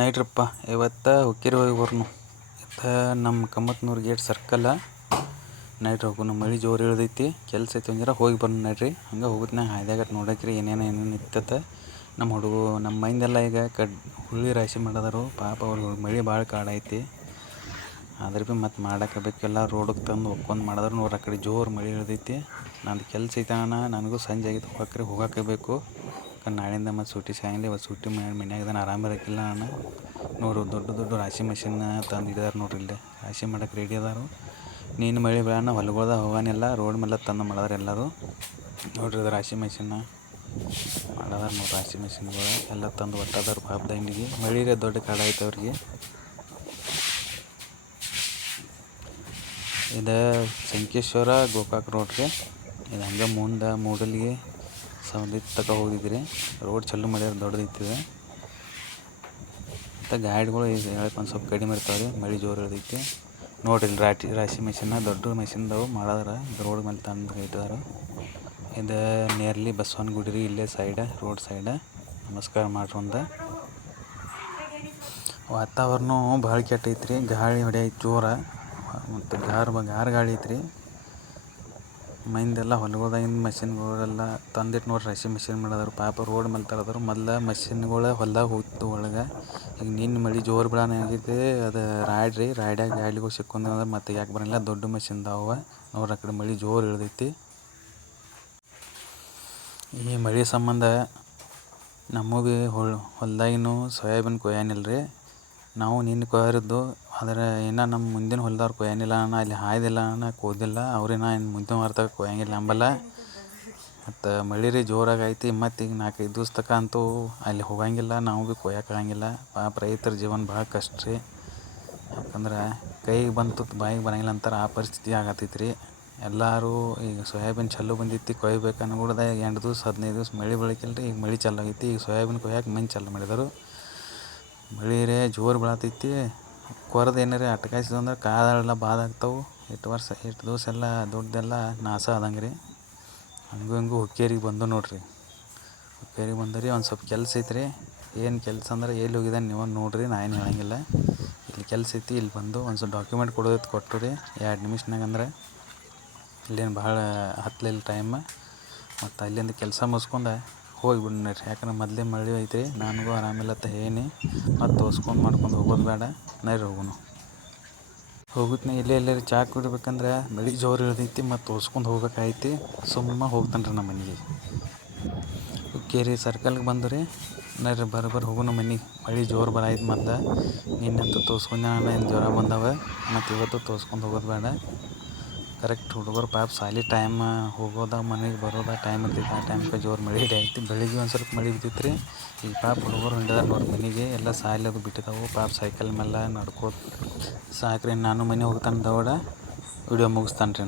ನೈಟ್ರಪ್ಪ ಇವತ್ತು ಹುಕ್ಕೇರಿ ಹೋಗಿ ಬರ್ನು ಇದು ನಮ್ಮ ಕಮ್ಮತ್ನೂರು ಗೇಟ್ ಸರ್ಕಲ್ಲ. ನೈಟ್ ಹೋಗೋನು, ಮಳೆ ಜೋರು ಇಳ್ದೈತಿ, ಕೆಲಸ ಐತಿ ಒಂಜರ ಹೋಗಿ ಬರ್ನು ನಡ್ರಿ. ಹಂಗೆ ಹೋಗುತ್ನಾಗ ಹಾಯ್ದಾಗಟ್ ನೋಡಕ್ರಿ ಏನೇನು ಇತ್ತತ್ತ. ನಮ್ಮ ಮೈಂದೆಲ್ಲ ಈಗ ಹುಳ್ಳಿ ರಾಶಿ ಮಾಡೋದಾರು ಪಾಪ ಅವ್ರಿಗೆ ಮಳೆ ಭಾಳ ಕಾಡೈತಿ. ಆದ್ರೆ ಭೀ ಮತ್ತು ಮಾಡಾಕಬೇಕೆಲ್ಲ ರೋಡಿಗೆ ತಂದು ಒಕ್ಕೊಂದು ಮಾಡಿದ್ರೆ ನೋಡ್ರಿ ಆ ಕಡೆ ಜೋರು ಮಳೆ ಇಳ್ದೈತಿ. ನಂದು ಕೆಲಸ ಐತಣ್ಣ, ನನಗೂ ಸಂಜೆ ಆಗಿತ್ತು ಹೋಗಬೇಕು. ನಾಳೆಯಿಂದ ಮತ್ತು ಸೂಟಿ ಸಿಗಂಗಿಲ್ಲ. ಇವತ್ತು ಸೂಟಿ ಮನ್ಯಾಗ ಆರಾಮಿರಕ್ಕಿಲ್ಲ ನಾನು. ನೋಡ್ರಿ ದೊಡ್ಡ ರಾಶಿ ಮಿಷಿನ್ ತಂದು ಇಟ್ಟಿದಾರೆ ನೋಡ್ರಿ. ಇಲ್ಲಿ ರಾಶಿ ಮಾಡಕ್ಕೆ ರೆಡಿ ಅದಾರು. ನೀನು ಮಳೆ ಬೇಡ ಹೊಲಗಳ್ದಾಗ ಹೋಗಾನಿಲ್ಲ, ರೋಡ್ ಮೇಲೆ ತಂದು ಮಾಡಿದಾರೆ ಎಲ್ಲರೂ. ನೋಡ್ರಿ ಅದು ರಾಶಿ ಮಿಷಿನ್ ಮಾಡದಾರ ನೋಡ್ರಿ. ರಾಶಿ ಮಿಷಿನ್ಗಳು ಎಲ್ಲ ತಂದು ಒಟ್ಟದಾರ ಪಾಪ ದಂಡಿಗೆ. ಮಳೆಗೆ ದೊಡ್ಡ ಕಾಡ ಐತೆ ಅವ್ರಿಗೆ. ಇದು ಸಂಕೇಶ್ವರ ಗೋಕಾಕ್ ರೋಡ್ ರೀ. ಇದು ಹಂಗೆ ಮುಂದೆ ಮೂಡಲಿಗೆ ಸೌಂದಿತ್ತು ತಕ ಹೋಗಿದ್ರಿ. ರೋಡ್ ಚಲೋ ಮಾಡ್ಯಾರ, ದೊಡ್ಡದೈತಿದೆ. ಮತ್ತು ಗಾಡಿಗಳು ಈಗ ಹೇಳಕ್ಕೆ ಒಂದು ಸ್ವಲ್ಪ ಕಡಿಮೆ ಇರ್ತಾವೆ ರೀ, ಮಳೆ ಜೋರು ಇಳ್ದೈತಿ. ನೋಡ್ರಿ ಇಲ್ಲಿ ರಾಶಿ ಮಿಷಿನ್ನ ದೊಡ್ಡ ಮಿಷಿನ್ದವು ಮಾಡಾರ ರೋಡ್ ಮೇಲೆ ತಂದು ಇಟ್ಟಿದಾರೆ. ಇದು ನೇರ್ಲಿ ಬಸವನ ಗುಡಿ ರೀ, ಇಲ್ಲೇ ಸೈಡ ರೋಡ್ ಸೈಡ. ನಮಸ್ಕಾರ ಮಾಡ್ರಿ. ಒಂದು ವಾತಾವರಣ ಭಾಳ ಕೆಟ್ಟೈತ್ರಿ, ಗಾಳಿ ಹೊಡೆಯೈತಿ ಜೋರ. ಮತ್ತು ಗಾರ್ ಗಾಳಿ ಐತ್ರಿ. ಮೈಂದೆಲ್ಲ ಹೊಲಗೋದಾಗಿಂದ ಮಷಿನ್ಗಳೆಲ್ಲ ತಂದಿಟ್ಟು ನೋಡ್ರಿ. ರಾಶಿ ಮಿಷಿನ್ ಮಾಡೋದಾರು ಪಾಪ ರೋಡ್ ಮೇಲೆ ತರದಾರು. ಮೊದಲ ಮಷಿನ್ಗಳು ಹೊಲ್ದಾಗ ಹೋಗ್ತು ಒಳಗೆ. ಈಗ ನಿನ್ನ ಮಳೆ ಜೋರು ಬಿಡೋಣ ಆಗೈತಿ. ಅದು ರಾಯ್ಡ್ಯಾಗ ಗಾಡಿಗಳು ಸಿಕ್ಕೊಂಡ್ರೆ ಮತ್ತೆ ಯಾಕೆ ಬರೋಂಗಿಲ್ಲ. ದೊಡ್ಡ ಮಷಿನ್ದಾವ ನೋಡ್ರಿ. ಆ ಕಡೆ ಮಳೆ ಜೋರು ಇಳ್ದೈತಿ. ಈ ಮಳೆ ಸಂಬಂಧ ನಮಗೆ ಹೊಲ್ದಾಗಿನೂ ಸೋಯಾಬೀನ್ ಕೊಯ್ಯಾನಿಲ್ಲ ರೀ. ನಾವು ನಿನ್ನೆ ಕೊಯ್ಯಾರಿದ್ದು, ಆದರೆ ಇನ್ನೂ ನಮ್ಮ ಮುಂದಿನ ಹೊಲ್ದವ್ರು ಕೊಯ್ಯಾನಿಲ್ಲ ಅಣ್ಣ, ಅಲ್ಲಿ ಹಾಯ್ದಿಲ್ಲ ಅಣ್ಣ, ಕೋದಿಲ್ಲ ಅವ್ರೇನ ಇನ್ನು ಮುಂದಿನ ವಾರದಾಗ ಕೊಯ್ಯಂಗಿಲ್ಲ ನಂಬಲ್ಲ. ಮತ್ತು ಮಳೆ ರೀ ಜೋರಾಗೈತಿ. ಮತ್ತು ಈಗ 4-5 ದಿವ್ಸ ತನಕ ಅಂತೂ ಅಲ್ಲಿ ಹೋಗಂಗಿಲ್ಲ, ನಾವು ಭೀ ಕೊಯ್ಯೋಕ್ಕಾಗಂಗಿಲ್ಲ. ಪಾಪ ರೈತರ ಜೀವನ ಭಾಳ ಕಷ್ಟ ರೀ. ಯಾಕಂದ್ರೆ ಕೈಗೆ ಬಂತು ಬಾಯಿಗೆ ಬರೋಂಗಿಲ್ಲ ಅಂತಾರೆ, ಆ ಪರಿಸ್ಥಿತಿ ಆಗತ್ತೈತಿ ರೀ. ಎಲ್ಲರೂ ಈಗ ಸೋಯಾಬೀನ್ ಚಲೋ ಬಂದಿತ್ತು ಕೊಯ್ಬೇಕು ಅನ್ಬಿಡ್ದೆ. 8 ದಿವ್ಸ 15 ದಿವ್ಸ ಮಳೆ ಬೆಳಕಿಲ್ಲ ರೀ. ಈಗ ಮಳೆ ಚಾಲು ಆಗೈತಿ. ಈಗ ಸೋಯಾಬೀನ್ ಕೊಯ್ಯಕ್ಕೆ ಮಂದಿ ಚಾಲು ಮಾಡಿದರು. ಮಳೆ ರೇ ಜೋರು ಬೀಳತೈತಿ. ಕೊರದು ಏನಾರ ಅಟ್ಕಾಯ್ಸಿದ್ದು ಅಂದ್ರೆ ಕಾಳೆಲ್ಲ ಬಾದಾಗ್ತಾವೆ. ಎಷ್ಟು ದಿವಸ ಎಲ್ಲ ದುಡ್ಡೆಲ್ಲ ನಾಶ ಆದಂಗೆ ರೀ. ಹಂಗೂ ಹಿಂಗೂ ಹುಕ್ಕೇರಿಗೆ ಬಂದು ನೋಡ್ರಿ. ಹುಕ್ಕೇರಿಗೆ ಬಂದರಿ ಒಂದು ಸ್ವಲ್ಪ ಕೆಲಸ ಐತ್ರಿ. ಏನು ಕೆಲಸ ಅಂದ್ರೆ ಎಲ್ಲಿ ಹೋಗಿದ್ದಾನೆ ನೀವು ನೋಡ್ರಿ, ನಾ ಏನು ಹೇಳಂಗಿಲ್ಲ. ಇಲ್ಲಿ ಕೆಲಸ ಐತಿ, ಇಲ್ಲಿ ಬಂದು ಒಂದು ಸ್ವಲ್ಪ ಡಾಕ್ಯುಮೆಂಟ್ ಕೊಡೋದೈತಿ ಕೊಟ್ಟು ರೀ 2 ನಿಮಿಷನಾಗ. ಅಂದ್ರೆ ಇಲ್ಲೇನು ಭಾಳ ಹತ್ತಲಿಲ್ಲ ಟೈಮ್. ಮತ್ತು ಅಲ್ಲಿಂದ ಕೆಲಸ ಮುಗಿಸ್ಕೊಂಡು ಹೋಗಿಬಿಡಿ ನೋಡ್ರಿ. ಯಾಕಂದ್ರೆ ಮೊದಲೇ ಮಳೆ ಐತ್ರಿ, ನನಗೂ ಆರಾಮಿಲ್ಲತ್ತ ಏನಿ. ಮತ್ತು ತೋರಿಸ್ಕೊಂಡು ಮಾಡ್ಕೊಂಡು ಹೋಗೋದು ಬೇಡ, ನೈರಿ ಹೋಗೋನು. ಹೋಗುತ್ನೇ ಎಲ್ಲರೂ ಚಹಾ ಕುಡಿಬೇಕಂದ್ರೆ ಮಳೆ ಜೋರು ಇಳ್ದೈತಿ. ಮತ್ತು ತೋರಿಸ್ಕೊಂಡು ಹೋಗ್ಬೇಕಾಯ್ತಿ. ಸುಮ್ಮ ಹೋಗ್ತಾನೆ ರೀ ನಮ್ಮ ಮನೆಗೆ. ಹುಕ್ಕೇರಿ ಸರ್ಕಲ್ಗೆ ಬಂದು ರೀ ನೈರಿ ಬರೋಬ್ಬರ ಹೋಗೋನು ಮನೆಗೆ. ಮಳೆ ಜೋರು ಬರಾಯ್ತು. ಮತ್ತು ನಿನ್ನಂತೂ ತೋರಿಸ್ಕೊಂಡು ಏನು ಜ್ವರ ಬಂದವ. ಮತ್ತು ಇವತ್ತು ತೋರಿಸ್ಕೊಂಡು ಹೋಗೋದು ಬೇಡ. ಕರೆಕ್ಟ್ ಹುಡುಗರು ಪಾಪ ಸಾಲಿ ಟೈಮ್ ಹೋಗೋದ ಮನೆಗೆ ಬರೋದ ಟೈಮ್ ಇರ್ತೈತಿ. ಆ ಟೈಮ್ಗೆ ಜೋರು ಮಳೆ ಹಿಡಿಯೈತಿ. ಬೆಳಿಗ್ಗೆ ಒಂದು ಸ್ವಲ್ಪ ಮಳೆ ಬಿದ್ದಿತ್ತು ರೀ. ಈಗ ಪಾಪ ಹುಡುಗರು ಹೊಂಟಿದಾರೆ ನೋಡಿ ಮನೆಗೆ. ಎಲ್ಲ ಸಾಲಿ ಅದು ಬಿಟ್ಟಿದ್ದಾವೆ. ಪಾಪ ಸೈಕಲ್ ಮೇಲೆ ನಡ್ಕೋತ ಸಾಕ್ರಿ. ನಾನು ಮನೆ ಹೋಗ್ತಾನೆ ದೌಡ ವಿಡಿಯೋ ಮುಗಿಸ್ತಾನೆ ರೀ.